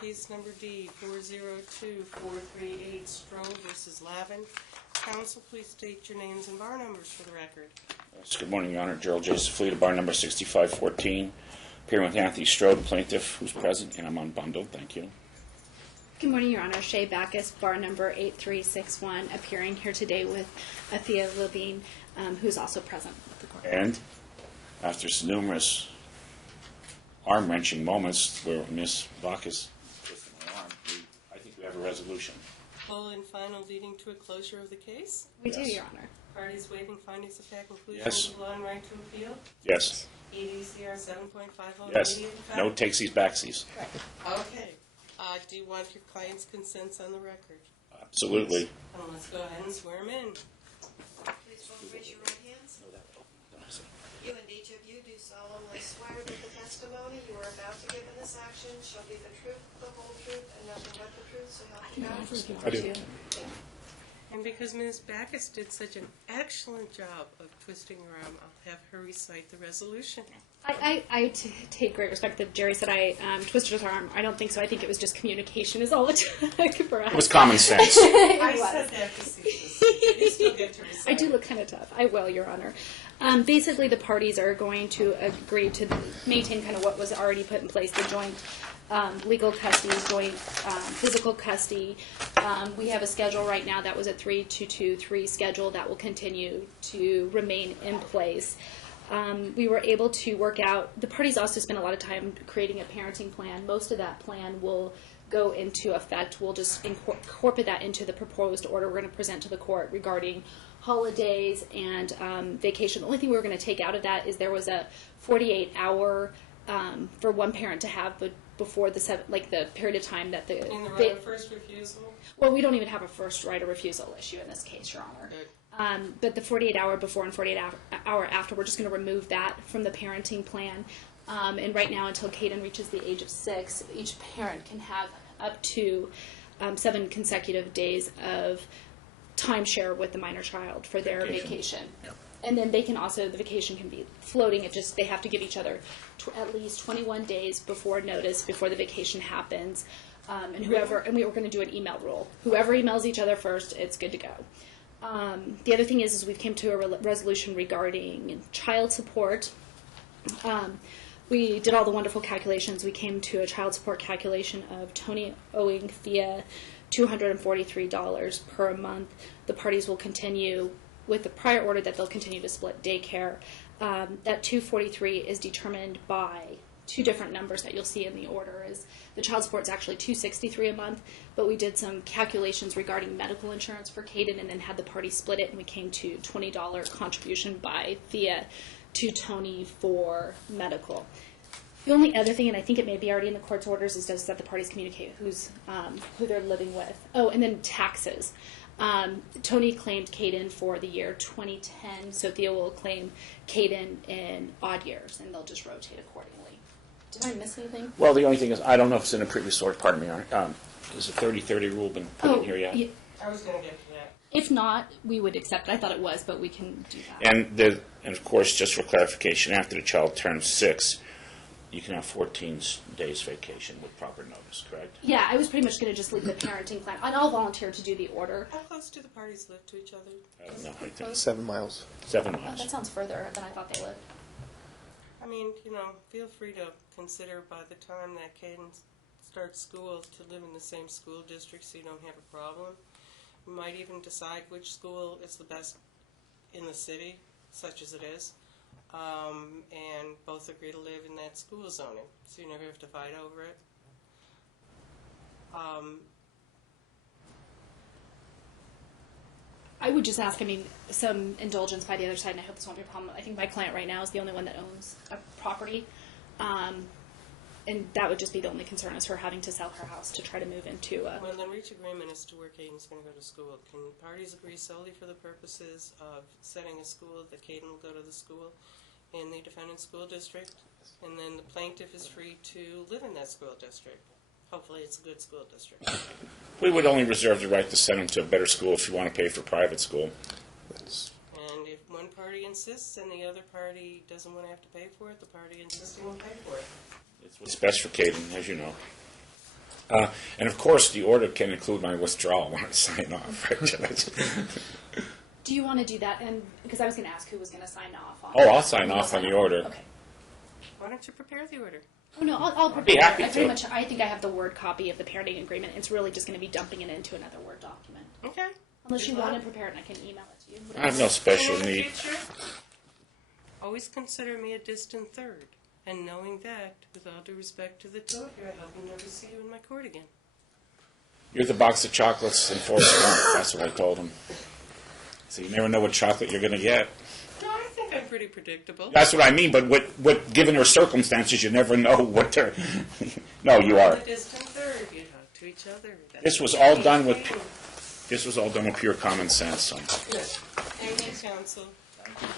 case number D 402438 Strong versus Lavin. Counsel, please state your names and bar numbers for the record. Yes, good morning, Your Honor. Gerald J. Saflita, bar number 6514. Appearing with Anthony Strode, plaintiff, who's present, and I'm unbundled. Thank you. Good morning, Your Honor. Shay Backus, bar number 8361, appearing here today with Athea Lavin, who's also present with the court. And after some numerous arm-wrenching moments where Ms. Bacchus twisted my arm, I think we have a resolution. Full and final leading to a closure of the case. We do, Your Honor. Parties waiving findings of fact conclusion Yes. of the law and right to appeal. Yes. EDCR 7.50. Yes. No takesies, backsies. Okay. Do you want your client's consents on the record? Absolutely. Let's go ahead and swear him in. Please both raise your right hands. You and each of you do solemnly swear that the testimony you are about to give in this action shall be the truth, the whole truth, and nothing but the truth, so help you God. I do. And because Ms. Backus did such an excellent job of twisting her arm, I'll have her recite the resolution. I take great respect that Jerry said I twisted his arm. I don't think so. I think it was just communication is all it took for us. It was common sense. I said that facetiously. You still get to recite. I do look kind of tough. I will, Your Honor. Basically, the parties are going to agree to maintain kind of what was already put in place, the joint legal custody, joint physical custody. We have a schedule right now that was a 3-2-2-3 schedule that will continue to remain in place. We were able to work out, the parties also spent a lot of time creating a parenting plan. Most of that plan will go into effect. We'll just incorporate that into the proposed order we're going to present to the court regarding holidays and vacation. The only thing we were going to take out of that is there was a 48-hour for one parent to have before the period of time that the In the right of first refusal? well, we don't even have a first right of refusal issue in this case, Your Honor. Good. But the 48-hour before and 48-hour after, we're just going to remove that from the parenting plan. And right now, until Caden reaches the age of 6, each parent can have up to 7 consecutive days of timeshare with the minor child for their vacation. Yep. And then they can also, the vacation can be floating. It just, they have to give each other at least 21 days before notice, before the vacation happens. And we were going to do an email rule. Whoever emails each other first, it's good to go. The other thing is we've came to a resolution regarding child support. We did all the wonderful calculations. We came to a child support calculation of Tony owing Thea $243 per month. The parties will continue with the prior order that they'll continue to split daycare. That $243 is determined by 2 different numbers that you'll see in the order. Is the child support is actually $263 a month, but we did some calculations regarding medical insurance for Caden and then had the party split it, and we came to $20 contribution by Thea to Tony for medical. The only other thing, and I think it may be already in the court's orders, is just that the parties communicate who they're living with. Oh, and then taxes. Tony claimed Caden for the year 2010, so Thea will claim Caden in odd years, and they'll just rotate accordingly. Did I miss anything? Well, the only thing is, I don't know if it's in a previous order. Pardon me, Your Honor. Has the 30-30 rule been put in here yet? Yeah. I was going to get to that. If not, we would accept it. I thought it was, but we can do that. And of course, just for clarification, after the child turns 6, you can have 14 days vacation with proper notice, correct? Yeah, I was pretty much going to just leave the parenting plan. And I'll volunteer to do the order. How close do the parties live to each other? I don't know. I think 7 miles. 7 Oh, miles. that sounds further than I thought they lived. I mean, feel free to consider by the time that Caden starts school to live in the same school district so you don't have a problem. You might even decide which school is the best in the city, such as it is, and both agree to live in that school zoning, so you never have to fight over it. I would just ask, some indulgence by the other side, and I hope this won't be a problem. I think my client right now is the only one that owns a property, and that would just be the only concern is her having to sell her house to try to move into a... Well, then reach agreement as to where Caden's going to go to school. Can parties agree solely for the purposes of setting a school that Caden will go to the school in the defendant's school district, and then the plaintiff is free to live in that school district? Hopefully it's a good school district. We would only reserve the right to send them to a better school if you want to pay for private school. And if one party insists and the other party doesn't want to have to pay for it, the party insisting will pay for it. It's what's best for Caden, as you know. And of course, the order can include my withdrawal when I sign off. Right? Do you want to do that? And because I was going to ask who was going to sign off on. Oh, I'll sign off on the order. Okay. Why don't you prepare the order? Oh no, I'll prepare. be happy I pretty to. much. I think I have the Word copy of the parenting agreement. It's really just going to be dumping it into another Word document. Okay. Unless you Good want luck. to prepare it, and I can email it to you. I have no special In the need. future, always consider me a distant third. And knowing that, with all due respect to the two of you, I hope we never see you in my court again. You're the box of chocolates in Forrest Gump. That's what I told him. So you never know what chocolate you're going to get. No, I think I'm pretty predictable. That's what I mean, but what given her circumstances, you never know what they're... No, you I'm are. a distant third. You talk to each other. That's This was what all we done do. with pure common sense. So. Good. Thank you, counsel.